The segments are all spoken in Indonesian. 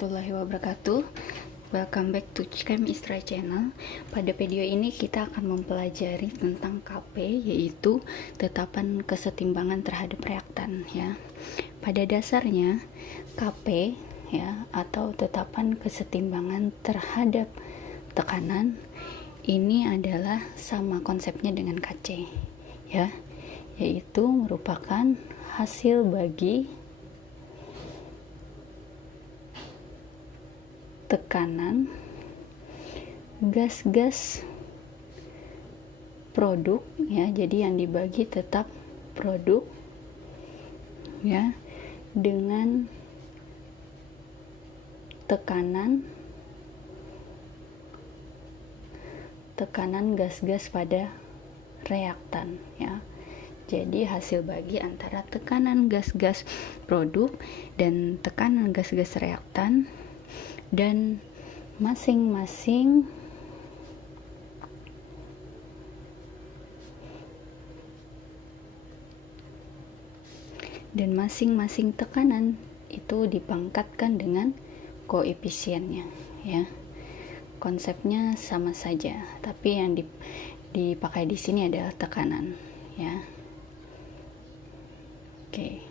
warahmatullahi wabarakatuh. Welcome back to Chem Istra Channel. Pada video ini kita akan mempelajari tentang KP, yaitu tetapan kesetimbangan terhadap reaktan ya. Pada dasarnya KP ya atau tetapan kesetimbangan terhadap tekanan ini adalah sama konsepnya dengan KC ya, yaitu merupakan hasil bagi tekanan gas-gas produk ya. Jadi yang dibagi tetap produk ya, dengan tekanan gas-gas pada reaktan ya. Jadi hasil bagi antara tekanan gas-gas produk dan tekanan gas-gas reaktan, dan masing-masing tekanan itu dipangkatkan dengan koefisiennya ya. Konsepnya sama saja, tapi yang dipakai di sini adalah tekanan ya. Oke.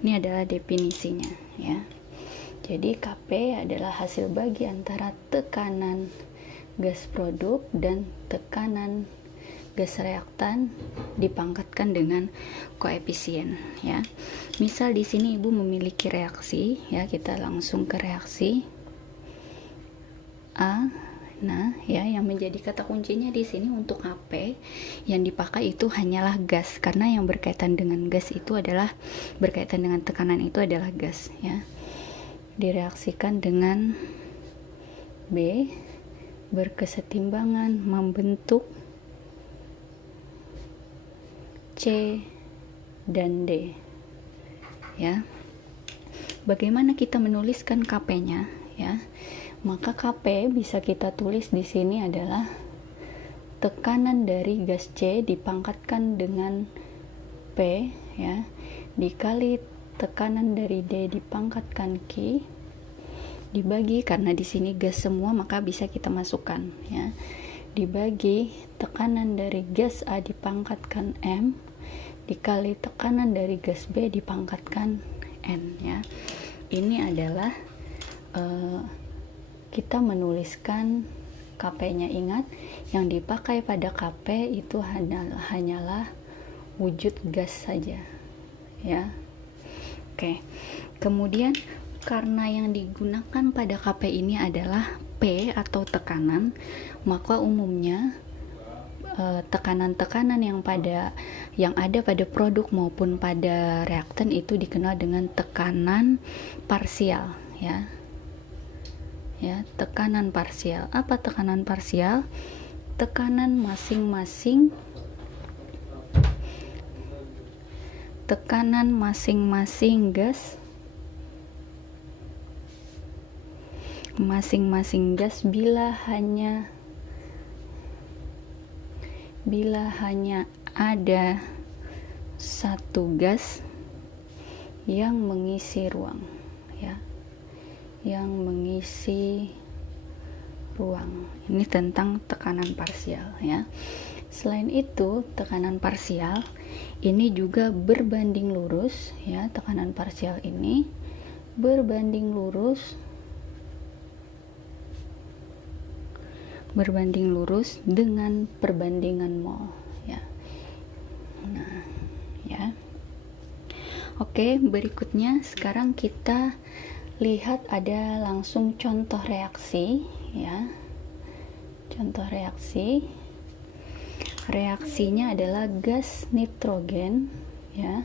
Ini adalah definisinya ya. Jadi KP adalah hasil bagi antara tekanan gas produk dan tekanan gas reaktan dipangkatkan dengan koefisien ya. Misal di sini Ibu memiliki reaksi ya, kita langsung ke reaksi A. Nah, ya yang menjadi kata kuncinya di sini untuk KP yang dipakai itu hanyalah gas, karena yang berkaitan dengan gas itu adalah berkaitan dengan tekanan itu adalah gas ya. Direaksikan dengan B berkesetimbangan membentuk C dan D ya. Bagaimana kita menuliskan KP-nya ya? Maka KP bisa kita tulis di sini adalah tekanan dari gas C dipangkatkan dengan P ya, dikali tekanan dari D dipangkatkan Q, dibagi, karena di sini gas semua maka bisa kita masukkan ya, dibagi tekanan dari gas A dipangkatkan M dikali tekanan dari gas B dipangkatkan N ya. Ini adalah kita menuliskan KP-nya. Ingat, yang dipakai pada KP itu hanyalah wujud gas saja ya. Oke. Kemudian karena yang digunakan pada KP ini adalah P atau tekanan, maka umumnya tekanan-tekanan yang ada pada produk maupun pada reaktan itu dikenal dengan tekanan parsial ya. Ya, tekanan parsial. Apa tekanan parsial? Tekanan masing-masing gas bila hanya ada satu gas yang mengisi ruang ya, yang mengisi ruang. Ini tentang tekanan parsial ya. Selain itu, tekanan parsial ini juga berbanding lurus ya. Tekanan parsial ini berbanding lurus dengan perbandingan mol ya. Nah, ya. Oke, berikutnya sekarang kita lihat ada langsung contoh reaksi ya. Contoh reaksi. Reaksinya adalah gas nitrogen ya,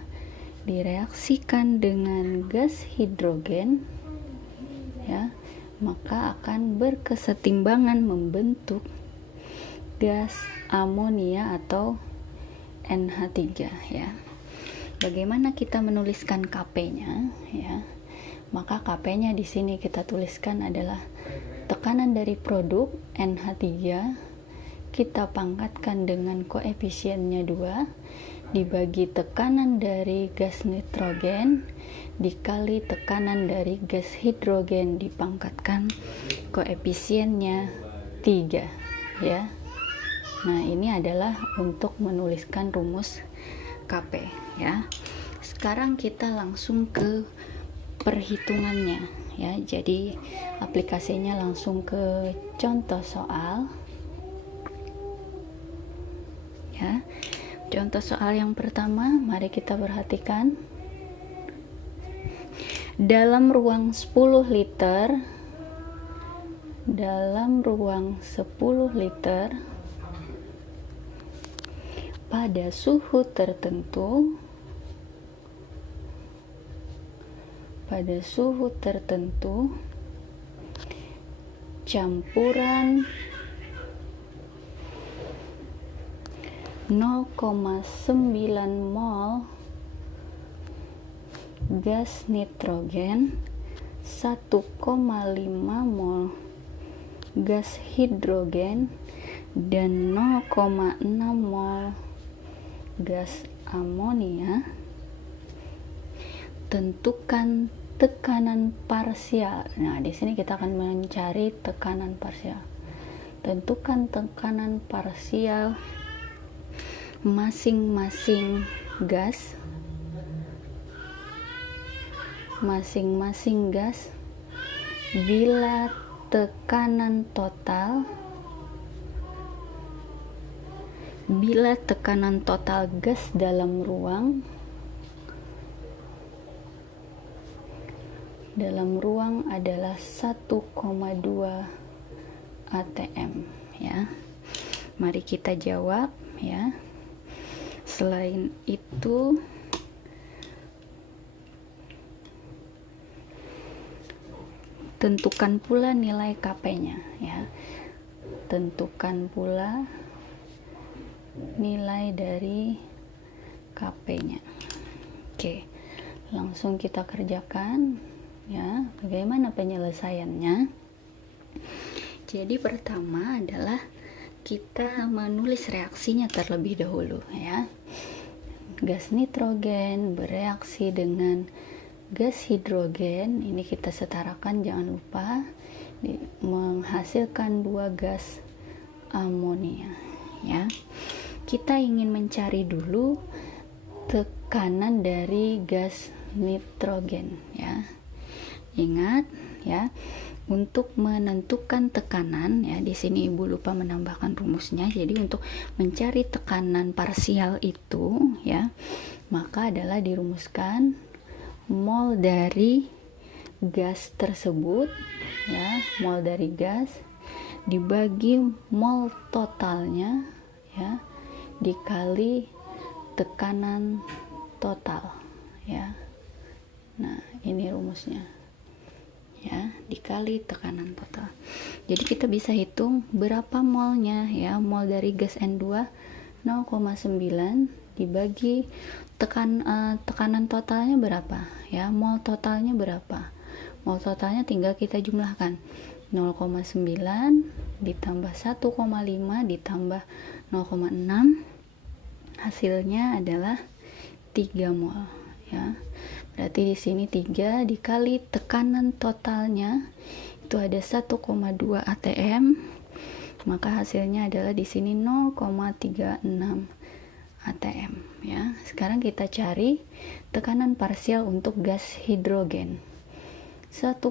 direaksikan dengan gas hidrogen ya, maka akan berkesetimbangan membentuk gas amonia atau NH3 ya. Bagaimana kita menuliskan KP-nya ya? Maka KP-nya di sini kita tuliskan adalah tekanan dari produk NH3 kita pangkatkan dengan koefisiennya 2 dibagi tekanan dari gas nitrogen dikali tekanan dari gas hidrogen dipangkatkan koefisiennya 3 ya. Nah, ini adalah untuk menuliskan rumus KP ya. Sekarang kita langsung ke perhitungannya ya. Jadi aplikasinya langsung ke contoh soal ya. Contoh soal yang pertama, mari kita perhatikan. Dalam ruang 10 liter pada suhu tertentu campuran 0,9 mol gas nitrogen, 1,5 mol gas hidrogen, dan 0,6 mol gas amonia. Tentukan tekanan parsial. Nah, di sini kita akan mencari tekanan parsial. Tentukan tekanan parsial masing-masing gas bila tekanan total gas dalam ruang adalah 1,2 atm ya. Mari kita jawab ya. Selain itu, tentukan pula nilai KP-nya ya. Tentukan pula nilai dari KP-nya. Oke, langsung kita kerjakan ya. Bagaimana penyelesaiannya? Jadi pertama adalah kita menulis reaksinya terlebih dahulu ya. Gas nitrogen bereaksi dengan gas hidrogen, ini kita setarakan, jangan lupa, menghasilkan 2 gas amonia ya. Kita ingin mencari dulu tekanan dari gas nitrogen ya. Ingat ya, untuk menentukan tekanan ya, di sini Ibu lupa menambahkan rumusnya. Jadi untuk mencari tekanan parsial itu ya, maka adalah dirumuskan mol dari gas tersebut ya, mol dari gas dibagi mol totalnya ya, dikali tekanan total ya. Nah, ini rumusnya ya, dikali tekanan total. Jadi kita bisa hitung berapa molnya ya. Mol dari gas N2 0,9 dibagi tekanan totalnya berapa ya, mol totalnya berapa. Mol totalnya tinggal kita jumlahkan, 0,9 ditambah 1,5 ditambah 0,6, hasilnya adalah 3 mol ya. Berarti di sini 3 dikali tekanan totalnya itu ada 1,2 atm, maka hasilnya adalah di sini 0,36 atm ya. Sekarang kita cari tekanan parsial untuk gas hidrogen. 1,5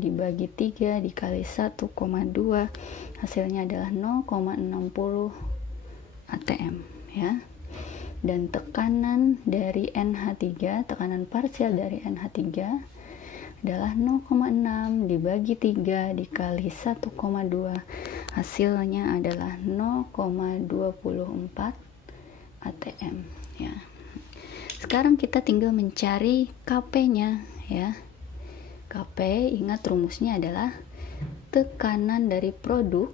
dibagi 3 dikali 1,2, hasilnya adalah 0,60 atm ya. Dan tekanan dari NH3, tekanan parsial dari NH3 adalah 0,6 dibagi 3 dikali 1,2, hasilnya adalah 0,24 atm ya. Sekarang kita tinggal mencari KP-nya ya. KP, ingat rumusnya adalah tekanan dari produk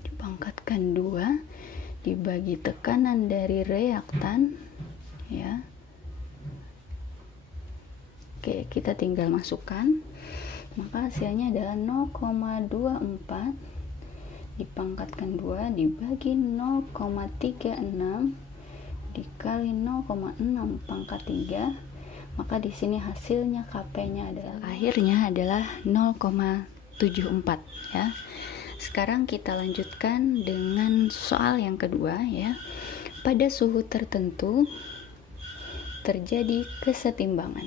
dipangkatkan 2 dibagi tekanan dari reaktan ya. Oke, kita tinggal masukkan, maka hasilnya adalah 0,24 dipangkatkan 2 dibagi 0,36 dikali 0,6 pangkat 3, maka di sini hasilnya Kp-nya adalah 0,74 ya. Sekarang kita lanjutkan dengan soal yang kedua ya. Pada suhu tertentu terjadi kesetimbangan.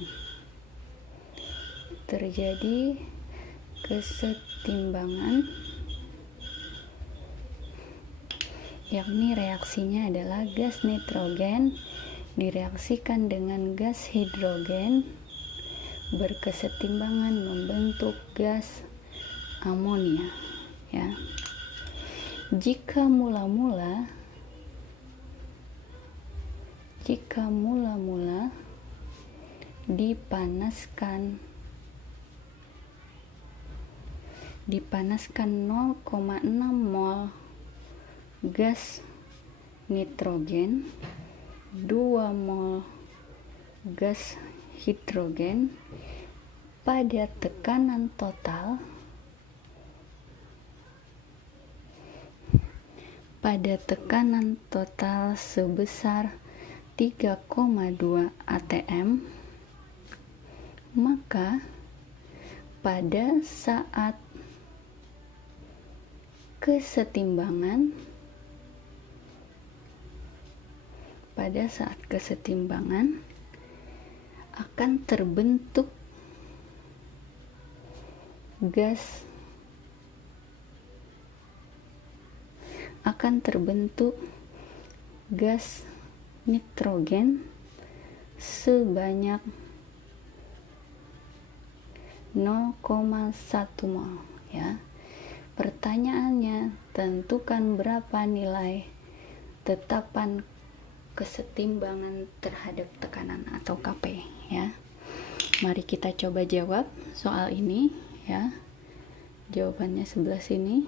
Yakni reaksinya adalah gas nitrogen direaksikan dengan gas hidrogen berkesetimbangan membentuk gas amonia ya. Jika mula-mula dipanaskan 0,6 mol gas nitrogen, 2 mol gas hidrogen pada tekanan total sebesar 3,2 atm, maka pada saat kesetimbangan akan terbentuk gas nitrogen sebanyak 0,1 mol ya. Pertanyaannya, tentukan berapa nilai tetapan kesetimbangan terhadap tekanan atau Kp ya. Mari kita coba jawab soal ini ya. Jawabannya sebelah sini.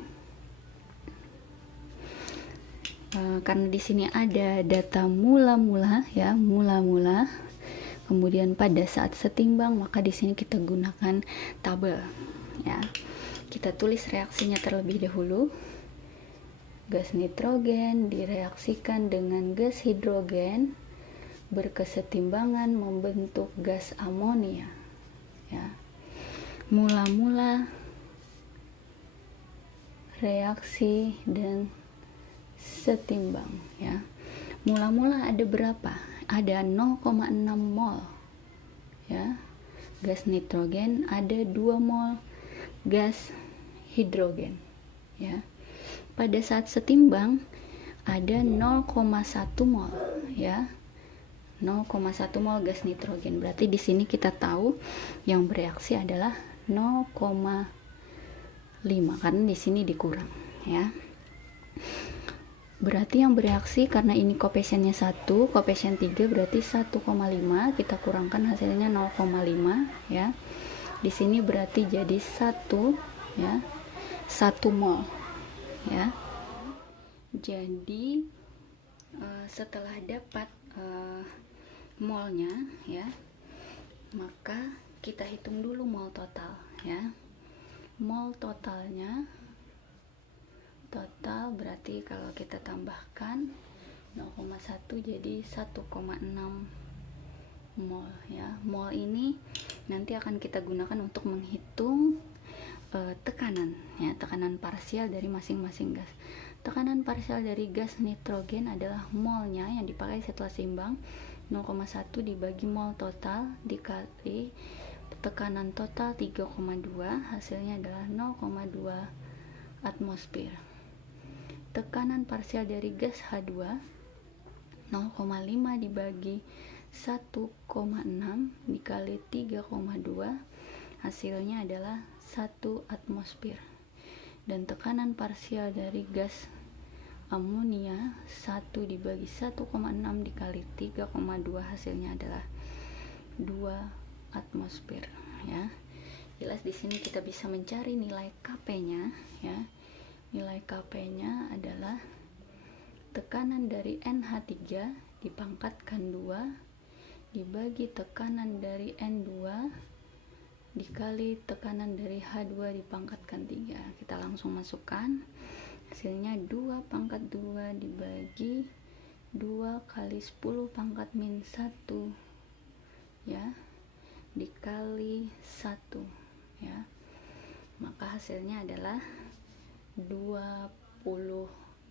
Karena di sini ada data mula-mula ya, kemudian pada saat setimbang, maka di sini kita gunakan tabel ya. Kita tulis reaksinya terlebih dahulu. Gas nitrogen direaksikan dengan gas hidrogen berkesetimbangan membentuk gas amonia ya. Mula-mula reaksi dan setimbang ya. Mula-mula ada berapa? Ada 0,6 mol ya gas nitrogen, ada 2 mol gas hidrogen ya. Pada saat setimbang ada 0,1 mol ya. 0,1 mol gas nitrogen. Berarti di sini kita tahu yang bereaksi adalah 0,5 karena di sini dikurang ya. Berarti yang bereaksi karena ini koefisiennya 1, koefisien 3 berarti 1,5, kita kurangkan hasilnya 0,5 ya. Di sini berarti jadi 1 ya. 1 mol ya. Jadi setelah dapat molnya ya, maka kita hitung dulu mol total ya. Mol totalnya berarti kalau kita tambahkan 0,1 jadi 1,6 mol ya. Mol ini nanti akan kita gunakan untuk menghitung tekanan ya, tekanan parsial dari masing-masing gas. Tekanan parsial dari gas nitrogen adalah molnya yang dipakai setelah seimbang, 0,1 dibagi mol total dikali tekanan total 3,2, hasilnya adalah 0,2 atmosfer. Tekanan parsial dari gas H2 0,5 dibagi 1,6 dikali 3,2, hasilnya adalah 1 atmosfer. Dan tekanan parsial dari gas amonia 1 dibagi 1,6 dikali 3,2, hasilnya adalah 2 atmosfer ya. Jelas di sini kita bisa mencari nilai Kp-nya ya. Nilai Kp-nya adalah tekanan dari NH3 dipangkatkan 2 dibagi tekanan dari N2 dikali tekanan dari H2 dipangkatkan 3. Kita langsung masukkan. Hasilnya 2 pangkat 2 dibagi 2 kali 10 pangkat min 1 ya. dikali 1 ya, maka hasilnya adalah 20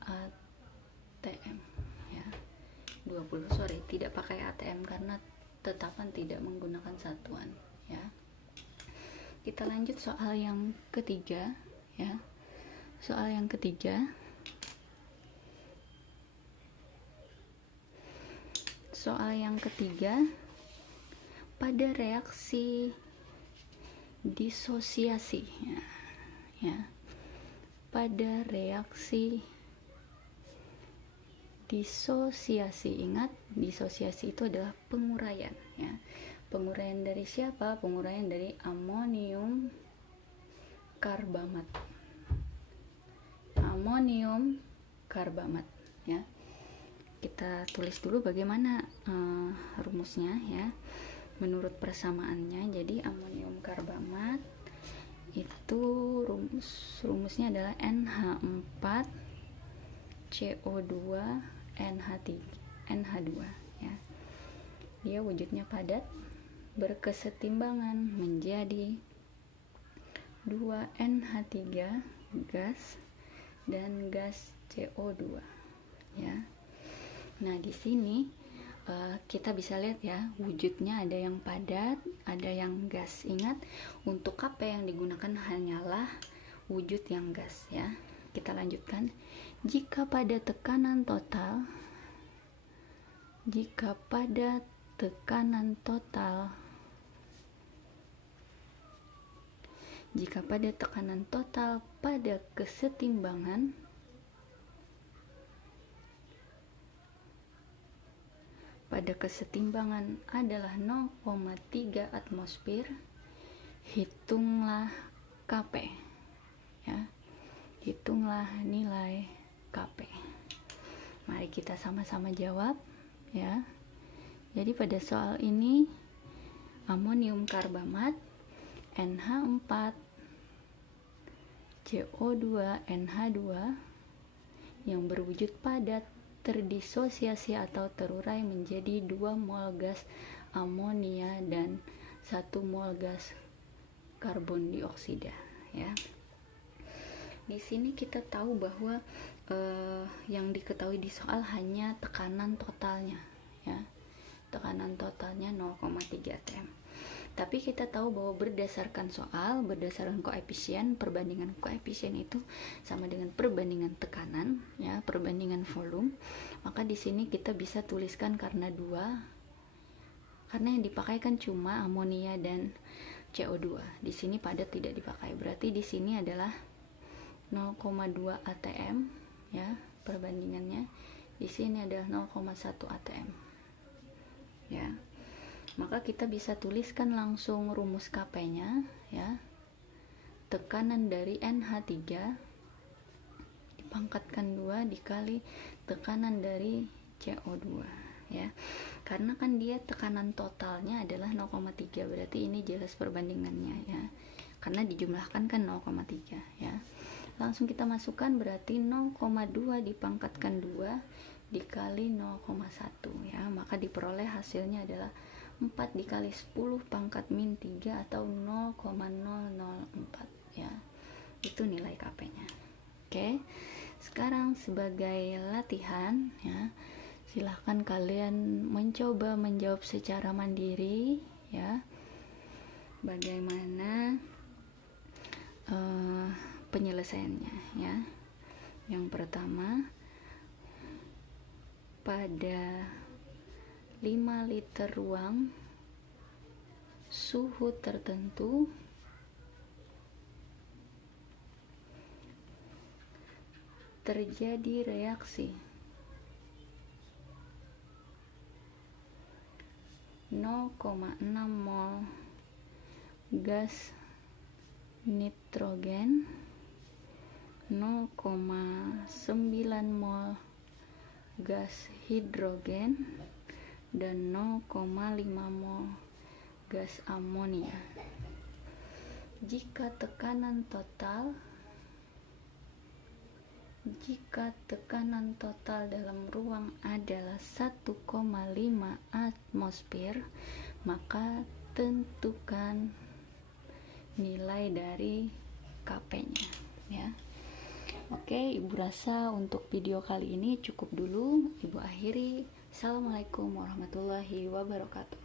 ATM ya. 20, tidak pakai ATM karena tetapan tidak menggunakan satuan ya. Kita lanjut soal yang ketiga ya. Soal yang ketiga, pada reaksi disosiasi ya, pada reaksi disosiasi, ingat disosiasi itu adalah penguraian ya. Penguraian dari siapa? Penguraian dari amonium karbamat. Amonium karbamat ya. Kita tulis dulu bagaimana rumusnya ya. Menurut persamaannya, jadi amonium karbamat itu rumusnya adalah NH4 CO2 NH2 ya. Dia wujudnya padat, berkesetimbangan menjadi 2NH3 gas dan gas CO2 ya. Nah, di sini kita bisa lihat ya, wujudnya ada yang padat, ada yang gas. Ingat, untuk Kp yang digunakan hanyalah wujud yang gas ya. Kita lanjutkan. Jika pada tekanan total pada kesetimbangan adalah 0,3 atmosfer, hitunglah Kp ya. Hitunglah nilai Kp. Mari kita sama-sama jawab ya. Jadi pada soal ini amonium karbamat NH4 CO2 NH2 yang berwujud padat terdisosiasi atau terurai menjadi 2 mol gas amonia dan 1 mol gas karbon dioksida ya. Di sini kita tahu bahwa yang diketahui di soal hanya tekanan totalnya ya. Tekanan totalnya 0,3 atm. Tapi kita tahu bahwa berdasarkan koefisien, perbandingan koefisien itu sama dengan perbandingan tekanan ya, perbandingan volume. Maka di sini kita bisa tuliskan karena yang dipakai kan cuma amonia dan CO2. Di sini padat tidak dipakai. Berarti di sini adalah 0,2 atm ya, perbandingannya. Di sini adalah 0,1 atm. Ya. Maka kita bisa tuliskan langsung rumus Kp-nya ya. Tekanan dari NH3 dipangkatkan 2 dikali tekanan dari CO2 ya. Karena kan dia tekanan totalnya adalah 0,3, berarti ini jelas perbandingannya ya. Karena dijumlahkan kan 0,3 ya. Langsung kita masukkan, berarti 0,2 dipangkatkan 2 dikali 0,1 ya. Maka diperoleh hasilnya adalah 4 dikali 10 pangkat min 3 atau 0,004 ya. Itu nilai Kp-nya. Oke. Sekarang sebagai latihan ya, silahkan kalian mencoba menjawab secara mandiri ya. Bagaimana penyelesaiannya ya. Yang pertama, pada 5 liter ruang suhu tertentu terjadi reaksi 0,6 mol gas nitrogen, 0,9 mol gas hidrogen, dan 0,5 mol gas amonia. Jika tekanan total dalam ruang adalah 1,5 atmosfer, maka tentukan nilai dari KP-nya ya. Oke, Ibu rasa untuk video kali ini cukup dulu. Ibu akhiri. Assalamualaikum warahmatullahi wabarakatuh.